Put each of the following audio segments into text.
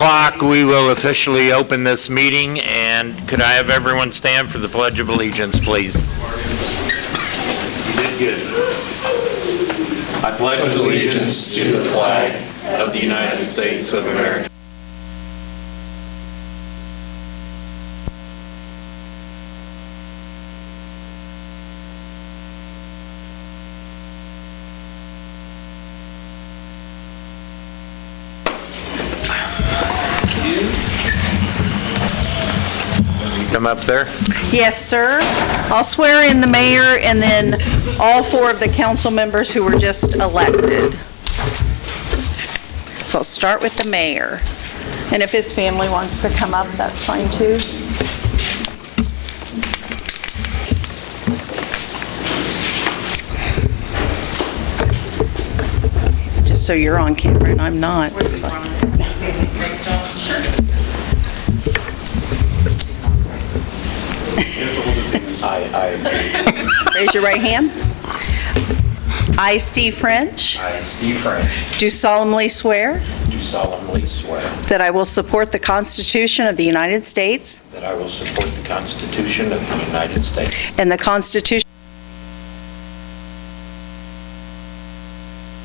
O'clock, we will officially open this meeting, and could I have everyone stand for the Pledge of Allegiance, please? You did good. I pledge allegiance to the flag of the United States of America. Come up there. Yes, sir. I'll swear in the mayor and then all four of the council members who were just elected. So I'll start with the mayor. And if his family wants to come up, that's fine too. Just so you're on camera and I'm not, it's fine. Raise your right hand. I, Steve French, I, Steve French, do solemnly swear do solemnly swear that I will support the Constitution of the United States that I will support the Constitution of the United States and the Constitution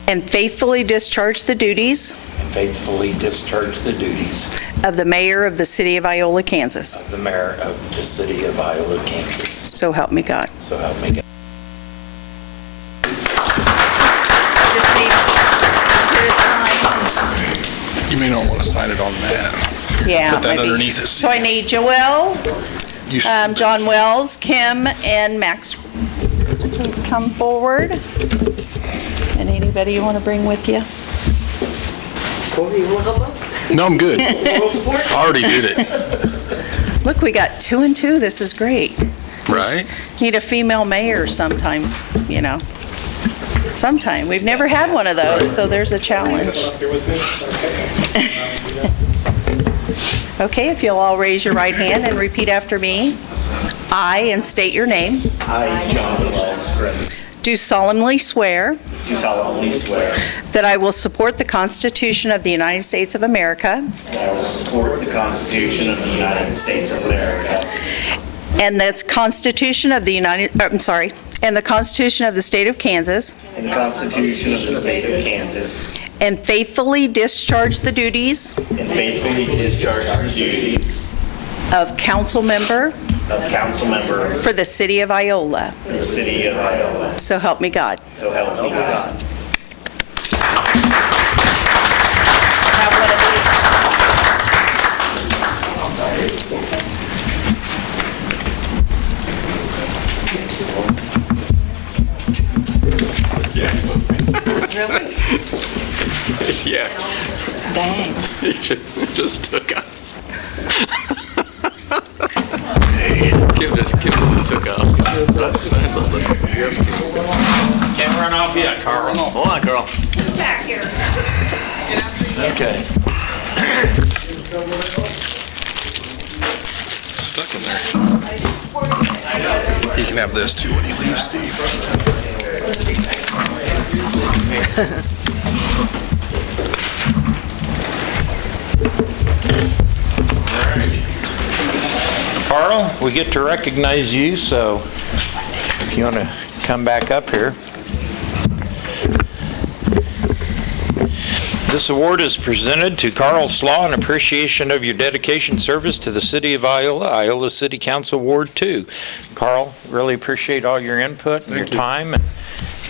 and faithfully discharge the duties and faithfully discharge the duties of the mayor of the city of Iola, Kansas. of the mayor of the city of Iola, Kansas. So help me God. So help me God. Just need You may not want to sign it on that. yeah, Put that maybe. underneath it. So I need Joelle, You should- John Wells, Kim, and Max. Please come forward. And anybody you want to bring with you? Corey, you want to help out? No, I'm good. Moral support? I already did it. Look, we got 2 and 2. This is great. Right? Need a female mayor sometimes, you know. Sometime. We've never had one of those, so there's a challenge. Okay, if you'll all raise your right hand and repeat after me. I, and state your name, I, John Wells, do solemnly swear do solemnly swear that I will support the Constitution of the United States of America that I will support the Constitution of the United States of America and the Constitution of the and the Constitution of the State of Kansas, and the Constitution of the State of Kansas, and faithfully discharge the duties and faithfully discharge the duties of council member of council member for the city of Iola. for the city of Iola. So help me God. So help me God. Have one of these. Yes. Dang. Just took off. Kim took off. Sign something. Yes. Can't run off yet, Carl. Hold on, Carl. Back here. Okay. Stuck in there. You can have this too when you leave, Steve. Carl, we get to recognize you, so if you want to come back up here. This award is presented to Carl Slaw in appreciation of your dedication service to the city of Iola, Iola City Council Ward 2. Carl, really appreciate all your input and your time. And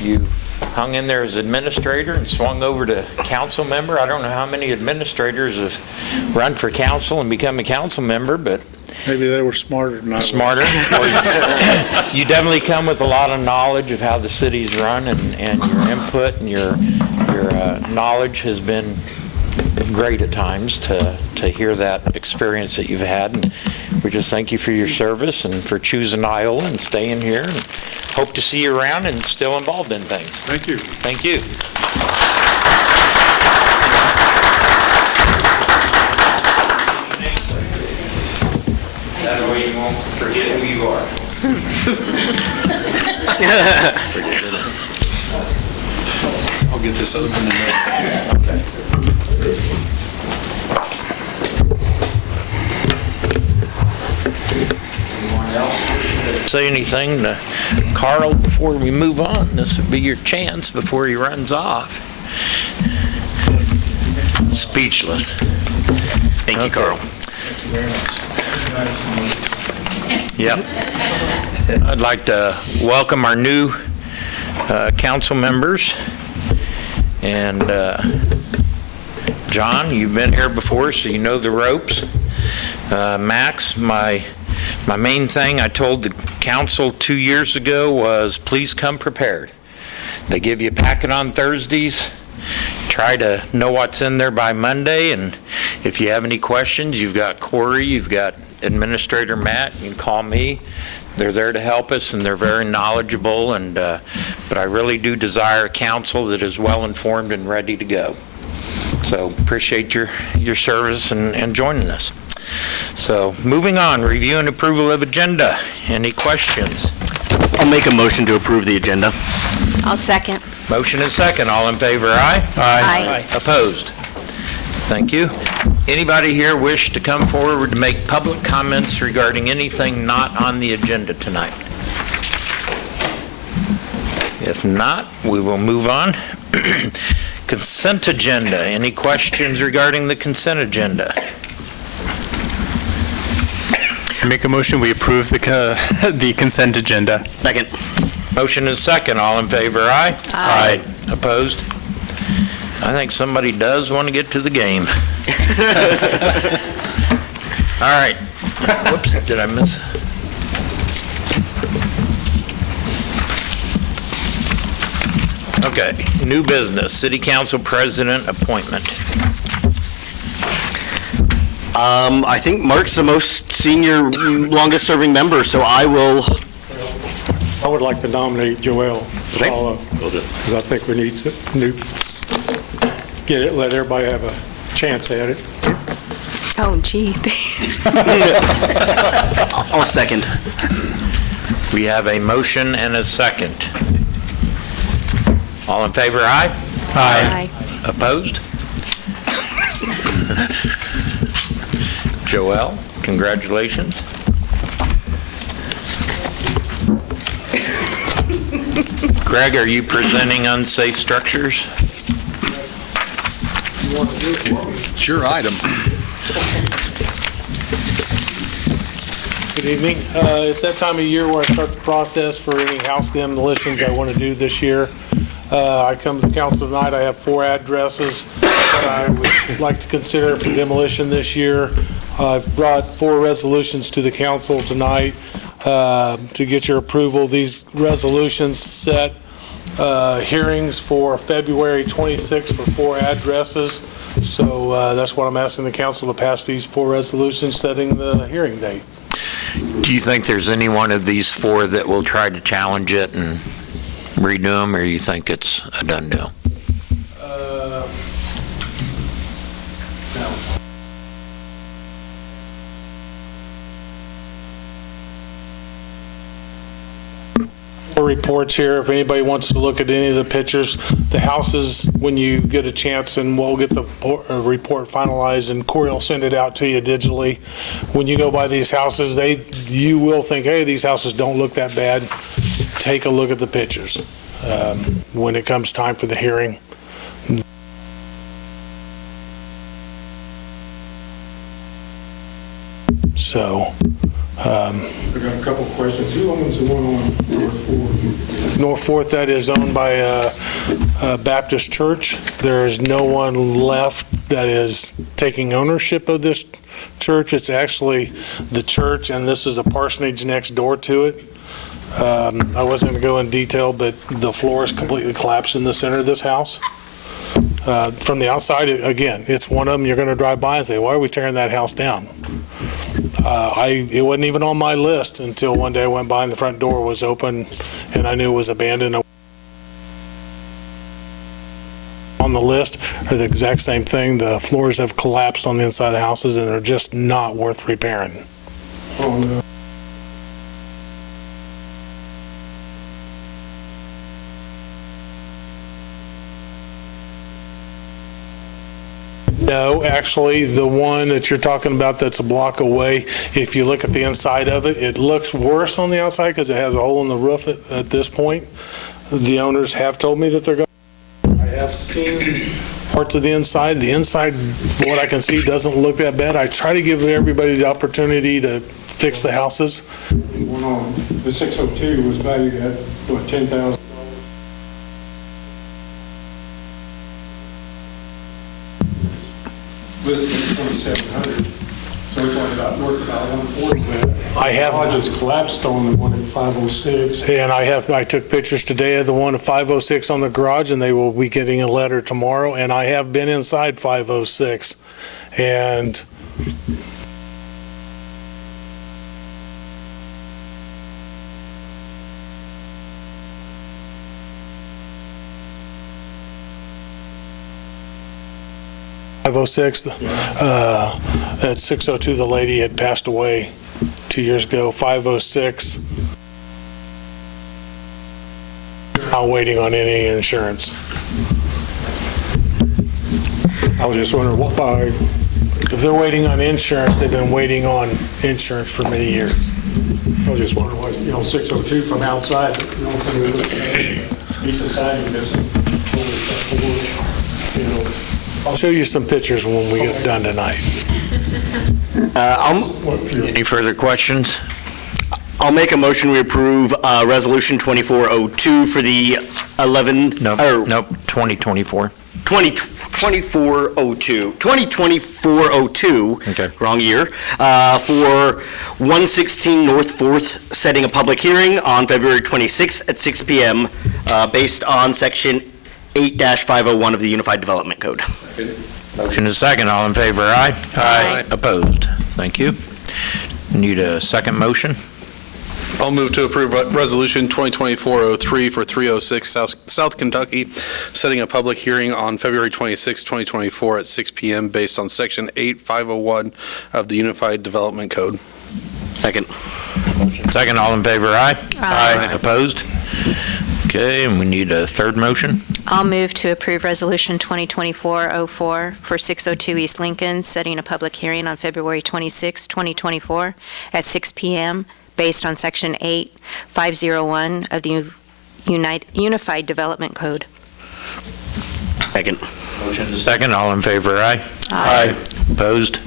you hung in there as administrator and swung over to council member. I don't know how many administrators have run for council and become a council member, but Maybe they were smarter than I was. smarter. You definitely come with a lot of knowledge of how the city's run, and your input and your knowledge has been great at times to hear that experience that you've had. And we just thank you for your service and for choosing Iola and staying here. And hope to see you around and still involved in things. Thank you. Thank you. That way you won't forget who you are. I'll get this other one in there. Okay. say anything to Carl before we move on? This would be your chance before he runs off. Speechless. Thank you, Carl. Yep. I'd like to welcome our new council members. And John, you've been here before, so you know the ropes. Max, my main thing I told the council 2 years ago was please come prepared. They give you a packet on Thursdays. Try to know what's in there by Monday, and if you have any questions, you've got Corey, you've got Administrator Matt, you can call me. They're there to help us, and they're very knowledgeable, and but I really do desire a council that is well-informed and ready to go. So appreciate your service and joining us. So moving on, review and approval of agenda. Any questions? I'll make a motion to approve the agenda. I'll second. Motion and second. All in favor, aye? Aye. Opposed? Thank you. Anybody here wish to come forward to make public comments regarding anything not on the agenda tonight? If not, we will move on. Consent agenda. Any questions regarding the consent agenda? Make a motion, we approve the consent agenda. Second. Motion is second. All in favor, aye? Aye. Opposed? I think somebody does want to get to the game. All right. Whoops, did I miss? Okay, new business, City Council President appointment. I think Mark's the most senior, longest-serving member, so I would like to nominate Iola, because I think we need let everybody have a chance at it. Oh, gee. I'll second. We have a motion and a second. All in favor, aye? Aye. Opposed? Joelle, congratulations. Greg, are you presenting unsafe structures? Sure item. Good evening. It's that time of year where I start the process for any house demolitions I want to do this year. I come to the council tonight. I have 4 addresses that I would like to consider for demolition this year. I've brought 4 resolutions to the council tonight to get your approval. These resolutions set hearings for February 26th for 4 addresses. So that's what I'm asking the council to pass, these 4 resolutions setting the hearing date. Do you think there's any one of these 4 that will try to challenge it and redo them, or you think it's a done deal? No. Reports here, if anybody wants to look at any of the pictures, the houses, when you get a chance, and we'll get the report finalized, and Corey will send it out to you digitally. When you go by these houses, you will think, hey, these houses don't look that bad. Take a look at the pictures when it comes time for the hearing. So I got a couple of questions. Who owns the one on North 4th? North 4th, that is owned by a Baptist church. There is no one left that is taking ownership of this church. It's actually the church, and this is a parsonage next door to it. I wasn't going to go in detail, but the floor is completely collapsed in the center of this house. From the outside, again, it's one of them you're going to drive by and say, why are we tearing that house down? It wasn't even on my list until one day I went by and the front door was open and I knew it was abandoned. On the list are the exact same thing. The floors have collapsed on the inside of the houses and they're just not worth repairing. Oh, no. No, actually, the one that you're talking about that's a block away, if you look at the inside of it, it looks worse on the outside because it has a hole in the roof at this point. The owners have told me that they're going. I have seen parts of the inside. The inside, what I can see, doesn't look that bad. I try to give everybody the opportunity to fix the houses. One on the 602 was valued at, what, $10,000? Listed at 2,700, so it's only worth about 140. I have. I just collapsed on the one at 506. And I took pictures today of the one at 506 on the garage, and they will be getting a letter tomorrow, and I have been inside 506. And at 602, the lady had passed away 2 years ago. 506, not waiting on any insurance. I was just wondering why. If they're waiting on insurance, they've been waiting on insurance for many years. I was just wondering why, 602 from outside, you don't think it looks bad. Piece of siding missing. I'll show you some pictures when we get done tonight. Any further questions? I'll make a motion, we approve Resolution 2402 for the 11... Nope, or nope, 2024. 2024-02, Okay. wrong year, for 116 North 4th, setting a public hearing on February 26th at 6 p.m. Based on Section 8-501 of the Unified Development Code. Motion is second. All in favor, aye? Aye. Opposed? Thank you. Need a second motion? I'll move to approve Resolution 2024-03 for 306 South Kentucky, setting a public hearing on February 26, 2024 at 6 p.m. based on Section 8501 of the Unified Development Code. Second. Second, all in favor, aye? Aye. Opposed? Okay, and we need a third motion? I'll move to approve Resolution 2024-04 for 602 East Lincoln, setting a public hearing on February 26, 2024 at 6 p.m. based on Section 8501 of the Unified Development Code. Second. Motion is second, all in favor, aye? Aye. Opposed?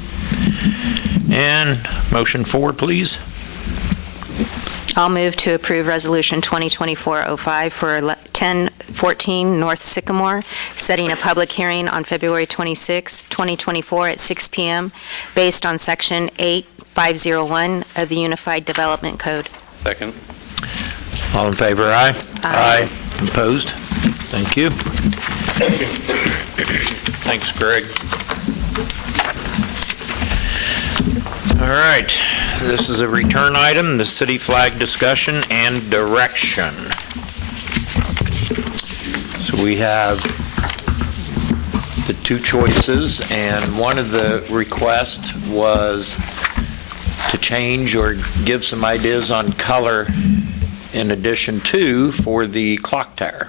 And motion 4, please? I'll move to approve Resolution 2024-05 for 1014 North Sycamore, setting a public hearing on February 26, 2024 at 6 p.m. based on Section 8501 of the Unified Development Code. Second. All in favor, aye? Aye. Opposed? Thank you. Thanks, Greg. All right, this is a return item, the city flag discussion and direction. So we have the two choices, and one of the requests was to change or give some ideas on color in addition to for the clock tower.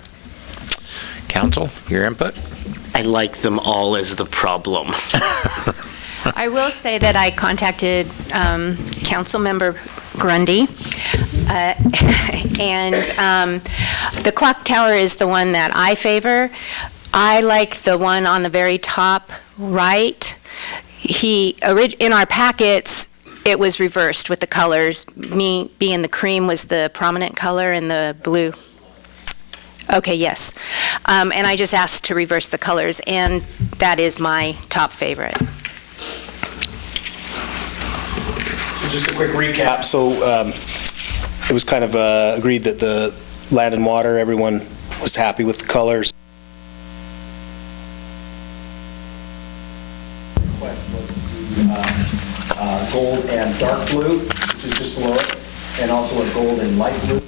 Council, your input? I like them all is the problem. I will say that I contacted Councilmember Grundy, and the clock tower is the one that I favor. I like the one on the very top right. In our packets, it was reversed with the colors. Me being the cream was the prominent color and the blue. Okay, yes. And I just asked to reverse the colors, and that is my top favorite. Just a quick recap. So it was kind of agreed that the Land and Water, everyone was happy with the colors. Request was to do gold and dark blue, which is just below it, and also a gold and light blue.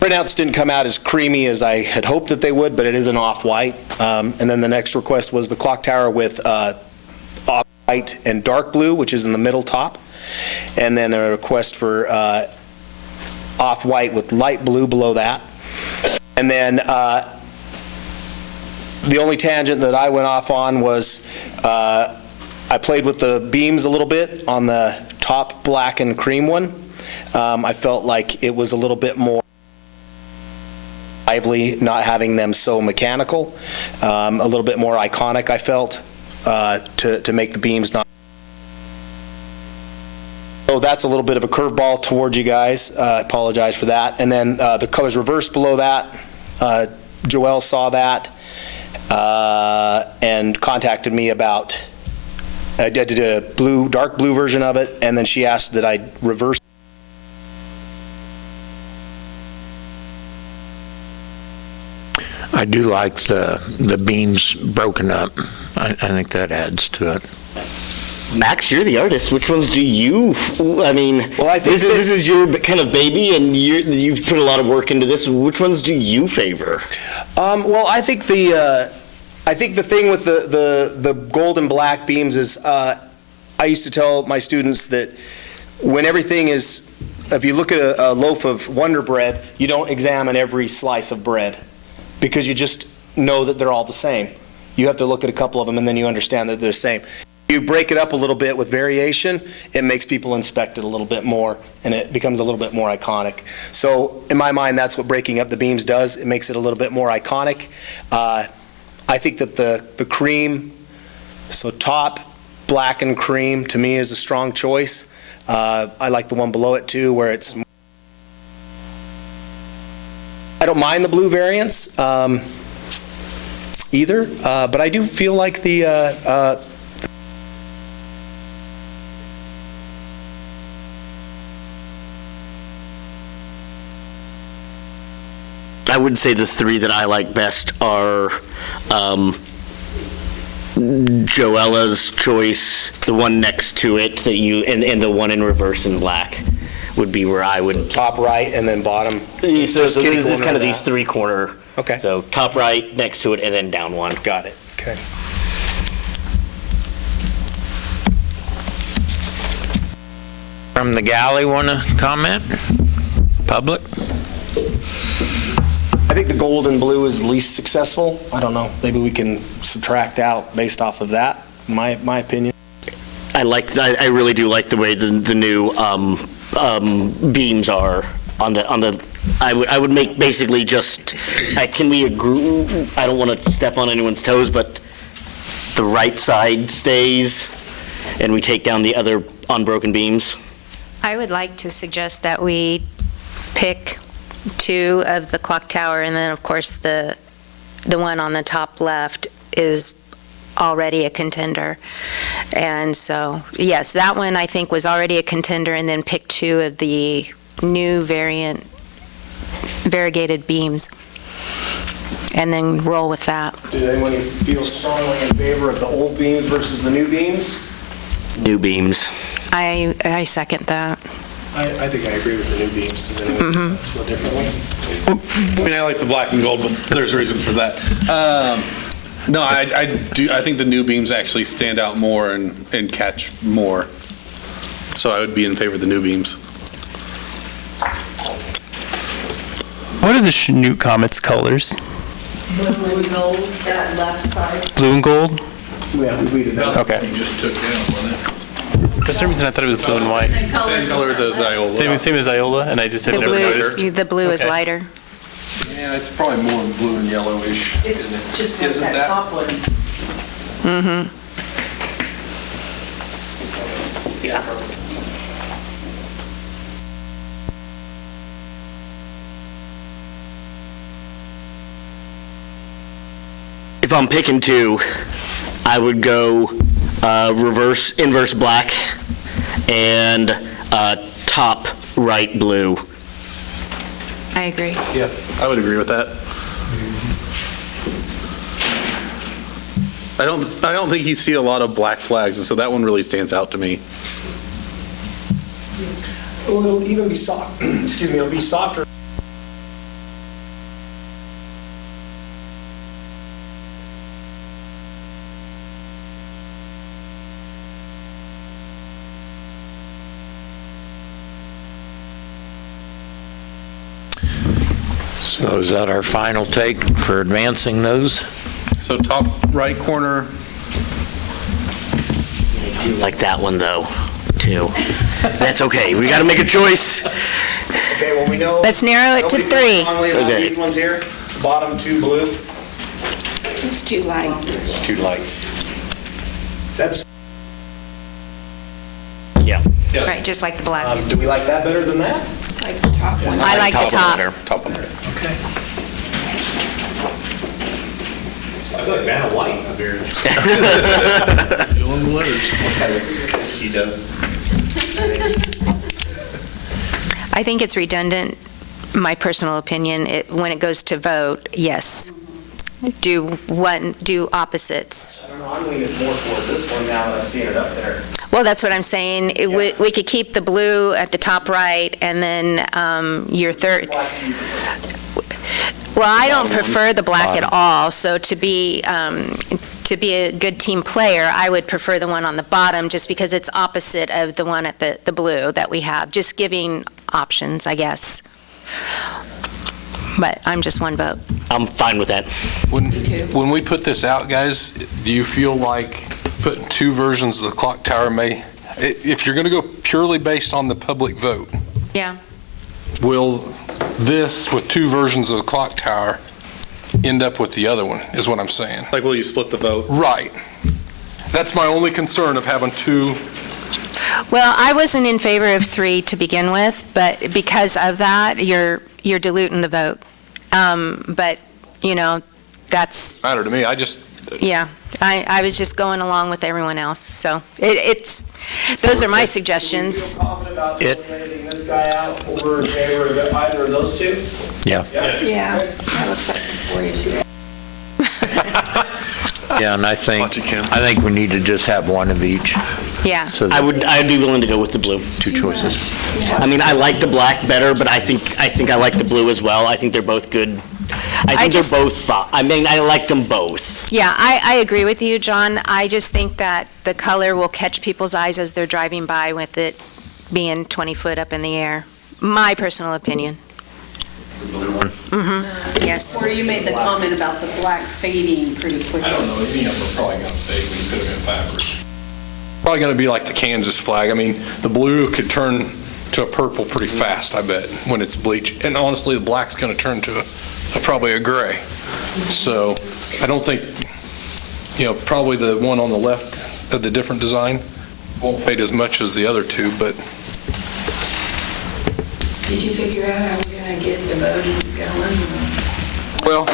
Printouts didn't come out as creamy as I had hoped that they would, but it is an off-white. And then the next request was the clock tower with off-white and dark blue, which is in the middle top. And then a request for off-white with light blue below that. And then the only tangent that I went off on was I played with the beams a little bit on the top black and cream one. I felt like it was a little bit more lively, not having them so mechanical, a little bit more iconic, I felt, to make the beams not. So that's a little bit of a curveball towards you guys. I apologize for that. And then the colors reversed below that. Joelle saw that and contacted me about. I did a dark blue version of it, and then she asked that I reverse. I do like the beams broken up. I think that adds to it. Max, you're the artist. Which ones do you, I mean, Well, I think this is your kind of baby, and you've put a lot of work into this. Which ones do you favor? Well, I think the thing with the gold and black beams is I used to tell my students that when everything is, if you look at a loaf of Wonder Bread, you don't examine every slice of bread because you just know that they're all the same. You have to look at a couple of them and then you understand that they're the same. You break it up a little bit with variation, it makes people inspect it a little bit more, and it becomes a little bit more iconic. So in my mind, that's what breaking up the beams does. It makes it a little bit more iconic. I think that the cream, so top, black and cream, to me is a strong choice. I like the one below it too, where it's. I don't mind the blue variants either, but I do feel like the. I would say the three that I like best are Joella's choice, the one next to it that and the one in reverse in black would be where I would. Top right and then bottom. So this is kind of these three corner. Okay. So top right next to it and then down one. Got it. Okay. From the galley, want to comment? Public? I think the gold and blue is least successful. I don't know. Maybe we can subtract out based off of that. My opinion. I really do like the way the new beams are on the. I would make basically just. Can we agree? I don't want to step on anyone's toes, but the right side stays, and we take down the other unbroken beams. I would like to suggest that we pick two of the clock tower, and then, of course, the one on the top left is already a contender. And so, yes, that one I think was already a contender, and then pick two of the new variegated beams, and then roll with that. Does anyone feel strongly in favor of the old beams versus the new beams? New beams. I second that. I think I agree with the new beams. Does anyone feel differently? I mean, I like the black and gold, but there's a reason for that. No, I do. I think the new beams actually stand out more and catch more. So I would be in favor of the new beams. What are the Chinook Comet's colors? Blue and gold, that left side. Blue and gold? Yeah, we did that. Okay. You just took down, wasn't it? For some reason, I thought it was blue and white. Same colors as Iola. Same as Iola, and I just had The never noticed. the blue is Okay. lighter. Yeah, it's probably more blue and yellowish. It's just like Isn't that that- top one. Mm-hmm. If I'm picking two, I would go inverse black and top right blue. I agree. Yeah, I would agree with that. I don't think you see a lot of black flags, and so that one really stands out to me. Well, it'll even be soft. Excuse me. It'll be softer. So is that our final take for advancing those? So top right corner, I do like that one, though, too. That's okay. We got to make a choice. Okay, well, we know. Let's narrow it to nobody feels 3. strongly about Okay. these ones here, bottom 2 blue. It's too light. Too light. That's, Yeah. Right, just like the black. do we like that better than that? Like the top one. I like the one top. better. top one there. Okay. I feel like Vanna White up here. Doing the letters. She does. I think it's redundant, my personal opinion. When it goes to vote, yes. Do opposites. I don't know, I'm leaning more towards this one now that I've seen it up there. Well, that's what I'm saying. We could keep the blue at the top right, and then your third. Well, I don't prefer the black at all, so to be a good team player, I would prefer the one on the bottom, just because it's opposite of the one at the blue that we have, just giving options, I guess. But I'm just one vote. I'm fine with that. When we put this out, guys, do you feel like putting 2 versions of the clock tower if you're going to go purely based on the public vote, Yeah. will this, with 2 versions of the clock tower, end up with the other one, is what I'm saying? Like, will you split the vote? Right. That's my only concern of having 2. Well, I wasn't in favor of 3 to begin with, but because of that, you're diluting the vote. But, that's, Matter to me. yeah, I was just going along with everyone else. So those are my suggestions. Feel confident about eliminating this guy out over in favor of either of those 2? Yeah. Yeah, that looks like before you see. Yeah, and I think we need to just have one of each. Yeah. So I'd be willing to go with the blue. 2 choices. I mean, I like the black better, but I think I like the blue as well. I think they're both good. I think they're both fine. I mean, I like them both. Yeah, I agree with you, John. I just think that the color will catch people's eyes as they're driving by with it being 20 foot up in the air. My personal opinion. Mm-hmm. Yes. Or you made the comment about the black fading pretty quickly. I don't know, we're probably going to fade when you put them in fabric. Probably going to be like the Kansas flag. I mean, the blue could turn to a purple pretty fast, I bet, when it's bleached. And honestly, the black's going to turn to probably a gray. So I don't think, probably the one on the left of the different design won't fade as much as the other 2, but Did you figure out how we're going to get the voting going? well,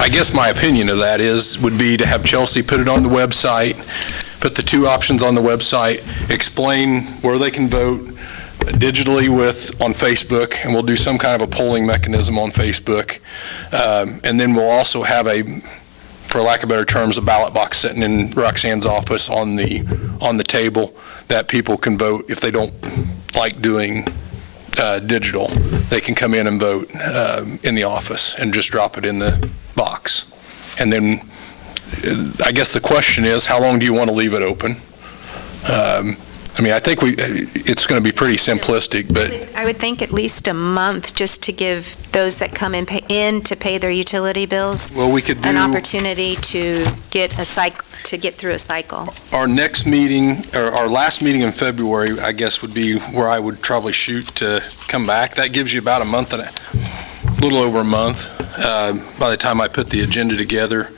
I guess my opinion of that would be to have Chelsea put it on the website, put the 2 options on the website, explain where they can vote digitally on Facebook, and we'll do some kind of a polling mechanism on Facebook. And then we'll also have for lack of better terms, a ballot box sitting in Roxanne's office on the table that people can vote. If they don't like doing digital, they can come in and vote in the office and just drop it in the box. And then I guess the question is, how long do you want to leave it open? I think it's going to be pretty simplistic, but I would think at least a month, just to give those that come in to pay their utility bills well, we could do an opportunity to get through a cycle. our next meeting, or our last meeting in February, I guess would be where I would probably shoot to come back. That gives you about a little over a month by the time I put the agenda together.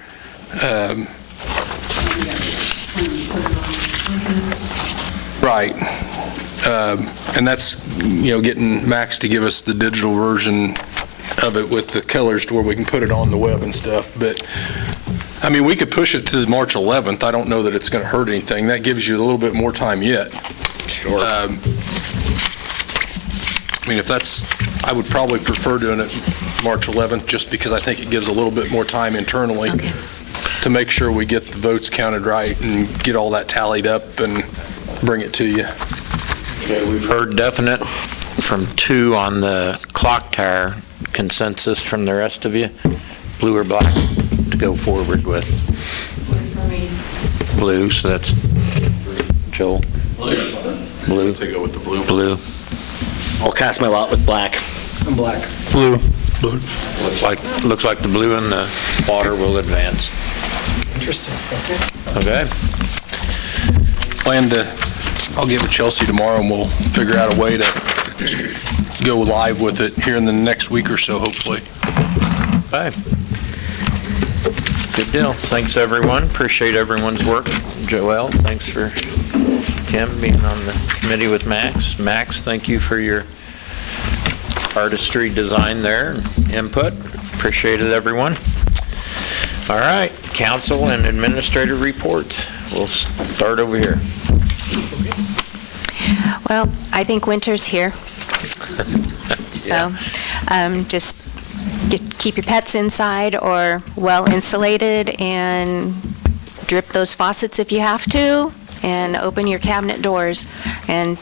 Right. And that's, getting Max to give us the digital version of it with the colors to where we can put it on the web and stuff. But, we could push it to March 11th. I don't know that it's going to hurt anything. That gives you a little bit more time yet. Sure. I would probably prefer doing it March 11th, just because I think it gives a little bit more time internally to make sure we get the votes counted right and get all that tallied up and bring it to you. Okay, we've heard definite from 2 on the clock tower. Consensus from the rest of you? Blue or black to go forward with? For me. Blue, so that's Joel. Blue. To go with the blue. Blue. I'll cast my lot with black. I'm black. Blue. Blue. Looks like the blue and the water will advance. Interesting. Okay. I'll get with Chelsea tomorrow and we'll figure out a way to go live with it here in the next week or so, hopefully. Okay. Good deal. Thanks, everyone. Appreciate everyone's work. Joelle, thanks for Tim being on the committee with Max. Max, thank you for your artistry design there and input. Appreciate it, everyone. All right, council and administrator reports. We'll start over here. Well, I think winter's here. So just keep your pets inside or well insulated and drip those faucets if you have to, and open your cabinet doors and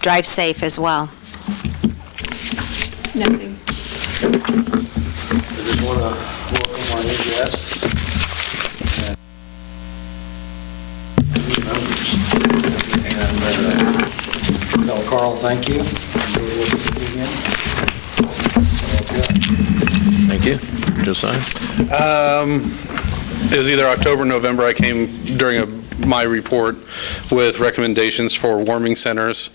drive safe as well. Nothing. I just want to welcome our new guests. And tell Carl thank you. Enjoy working with you again. Thank you. Josiah? It was either October or November, I came during my report with recommendations for warming centers.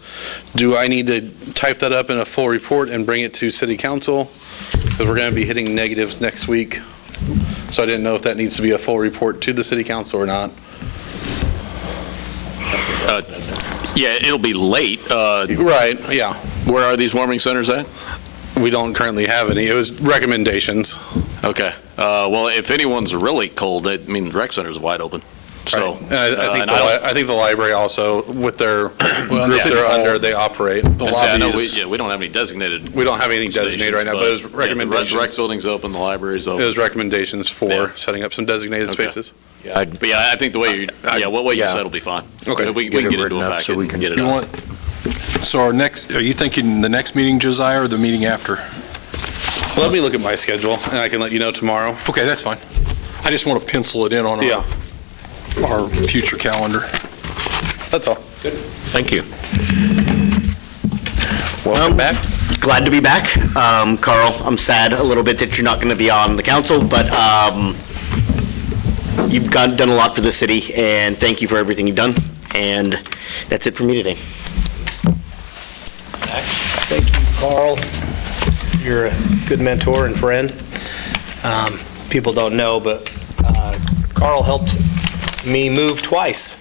Do I need to type that up in a full report and bring it to city council? Because we're going to be hitting negatives next week. So I didn't know if that needs to be a full report to the city council or not. Yeah, it'll be late. Right, yeah. Where are these warming centers at? We don't currently have any. It was recommendations. Okay. Well, if anyone's really cold, I mean, the rec center's wide open. So right. I think the library also, with their group they're under, they operate. The lobby we don't have any designated. We don't have anything designated right now, but it was recommendations. The rec building's open, the library's open. It was recommendations for setting up some designated spaces. Yeah. But yeah, I think the way you said will be fine. Okay. We can get into a packet so we can get it on. So are you thinking the next meeting, Josiah, or the meeting after? Let me look at my schedule, and I can let you know tomorrow. Okay, that's fine. I just want to pencil it in on our future calendar. That's all. Good. Thank you. Welcome back. Glad to be back. Carl, I'm sad a little bit that you're not going to be on the council, but you've done a lot for the city, and thank you for everything you've done. And that's it for me today. Thank you, Carl. You're a good mentor and friend. People don't know, but Carl helped me move twice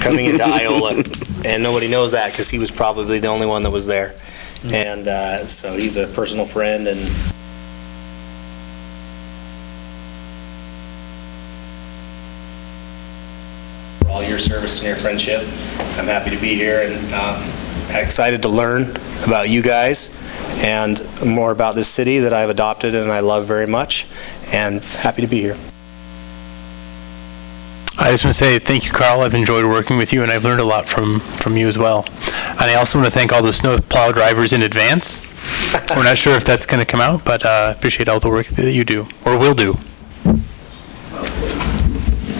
coming into Iola, and nobody knows that because he was probably the only one that was there. And so he's a personal friend, and for all your service and your friendship. I'm happy to be here and excited to learn about you guys and more about this city that I've adopted and I love very much, and happy to be here. I just want to say thank you, Carl. I've enjoyed working with you, and I've learned a lot from you as well. And I also want to thank all the snow plow drivers in advance. We're not sure if that's going to come out, but I appreciate all the work that you do, or will do.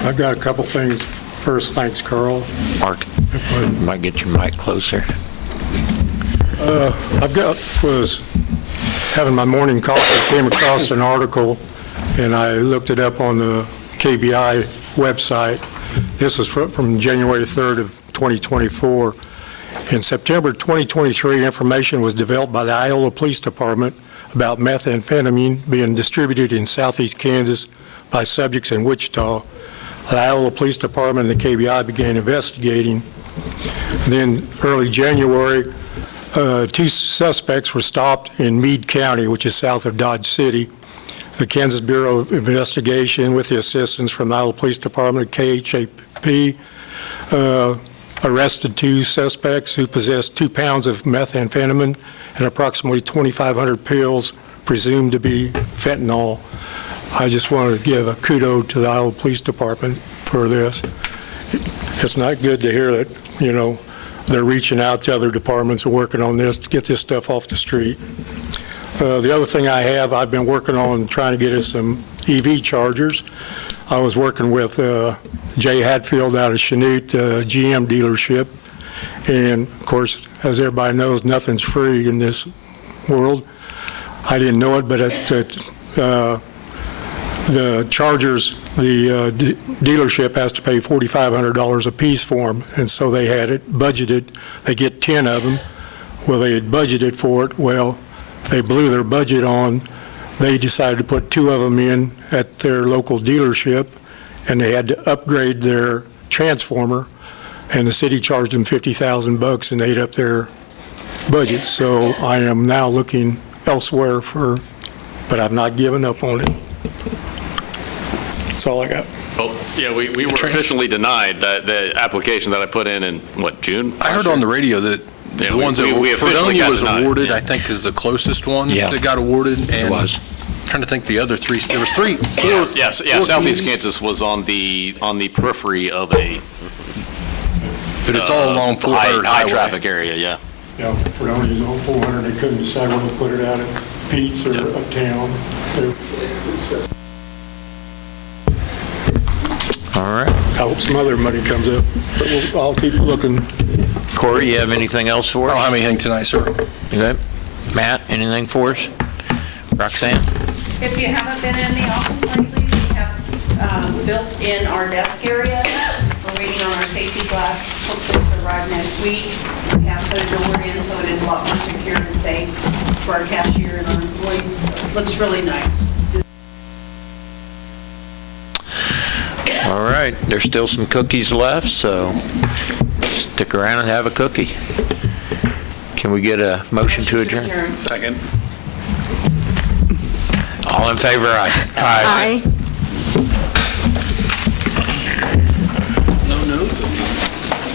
I've got a couple things. First, thanks, Carl. Mark, you might get your mic closer. Was having my morning coffee, came across an article, and I looked it up on the KBI website. This is from January 3rd of 2024. In September 2023, information was developed by the Iola Police Department about methamphetamine being distributed in southeast Kansas by subjects in Wichita. The Iola Police Department and the KBI began investigating. Then early January, 2 suspects were stopped in Meade County, which is south of Dodge City. The Kansas Bureau of Investigation, with the assistance from the Iola Police Department, KHAP, arrested 2 suspects who possessed 2 pounds of methamphetamine and approximately 2,500 pills presumed to be fentanyl. I just wanted to give a kudo to the Iowa Police Department for this. It's not good to hear that, they're reaching out to other departments and working on this to get this stuff off the street. The other thing I've been working on trying to get us some EV chargers. I was working with Jay Hatfield out of Chanute GM dealership. And of course, as everybody knows, nothing's free in this world. I didn't know it, but the chargers, the dealership has to pay $4,500 a piece for them, and so they had it budgeted. They get 10 of them. Well, they had budgeted for it. Well, they blew their budget on. They decided to put 2 of them in at their local dealership, and they had to upgrade their transformer, and the city charged them $50,000 and ate up their budget. So I am now looking elsewhere but I've not given up on it. That's all I got. Well, yeah, we were officially denied the application that I put in what, June? I heard on the radio that Yeah, the ones that we officially Fredonia got was denied, awarded, yeah. I think, is the closest one Yeah. that got awarded. And It was. I'm trying to think the other 3, there was 4 Yes, four Southeast communities, Kansas was on the periphery of a but it's all along 400 high highway. traffic area, yeah. Yeah, Fredonia's on 400. They couldn't decide whether to put it out at Pete's or uptown. All right. I hope some other money comes up, but I'll keep looking. Corey, you have anything else for I don't us? have anything tonight, sir. Okay. Matt, anything for us? Roxanne? If you haven't been in the office lately, we have built in our desk area. We're waiting on our safety glass, hopefully to arrive next week. We have put a door in, so it is a lot more secure and safe for our cashier and our employees. So it looks really nice. All right. There's still some cookies left, so stick around and have a cookie. Can we get a motion to adjourn? Second. All in favor, aye. Aye.